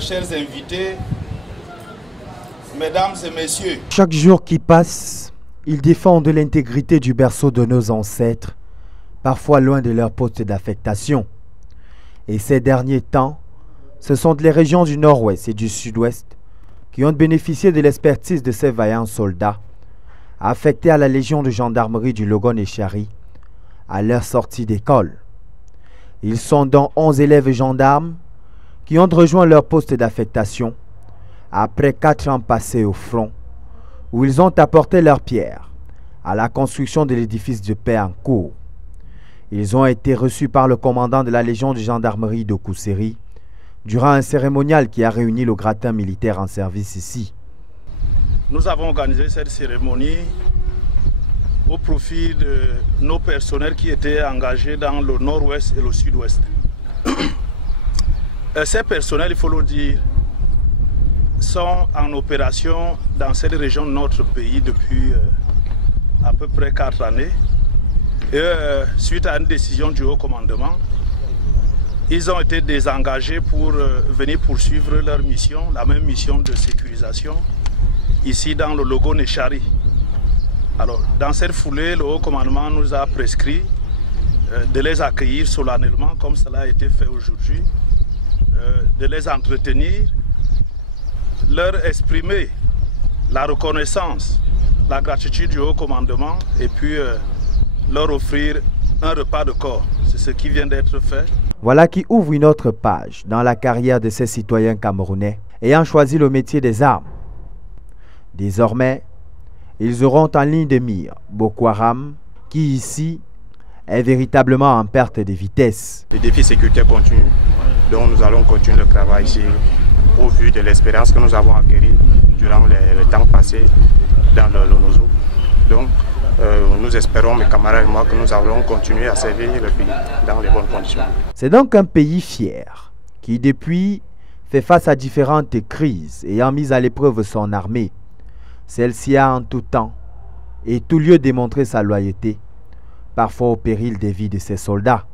chers invités, mesdames et messieurs. Chaque jour qui passe, ils défendent l'intégrité du berceau de nos ancêtres, parfois loin de leur poste d'affectation. Et ces derniers temps, ce sont les régions du nord-ouest et du sud-ouest qui ont bénéficié de l'expertise de ces vaillants soldats, affectés à la Légion de gendarmerie du Logon-Eshari, à leur sortie d'école. Ils sont donc 11 élèves gendarmes qui ont rejoint leur poste d'affectation après 4 ans passés au front, où ils ont apporté leur pierre à la construction de l'édifice de paix en cours. Ils ont été reçus par le commandant de la Légion de gendarmerie de Kousséri durant un cérémonial qui a réuni le gratin militaire en service ici. Nous avons organisé cette cérémonie au profit de nos personnels qui étaient engagés dans le nord-ouest et le sud-ouest. Ces personnels, il faut le dire, sont en opération dans cette région de notre pays depuis à peu près 4 années. Et suite à une décision du haut commandement, ils ont été désengagés pour venir poursuivre leur mission, la même mission de sécurisation, ici dans le Logon-Eshari. Alors, dans cette foulée, le haut commandement nous a prescrit de les accueillir solennellement, comme cela a été fait aujourd'hui, de les entretenir, leur exprimer la reconnaissance, la gratitude du haut commandement et puis leur offrir un repas de corps. C'est ce qui vient d'être fait. Voilà qui ouvre une autre page dans la carrière de ces citoyens camerounais ayant choisi le métier des armes. Désormais, ils auront en ligne de mire Boko Haram, qui ici est véritablement en perte de vitesse. Les défis sécuritaires continuent, donc nous allons continuer le travail ici au vu de l'expérience que nous avons acquérie durant le temps passé dans le NOZO. Donc, nous espérons, mes camarades et moi, que nous allons continuer à servir le pays dans les bonnes conditions. C'est donc un pays fier qui, depuis, fait face à différentes crises ayant mis à l'épreuve son armée. Celle-ci a en tout temps et tout lieu démontré sa loyauté, parfois au péril des vies de ses soldats.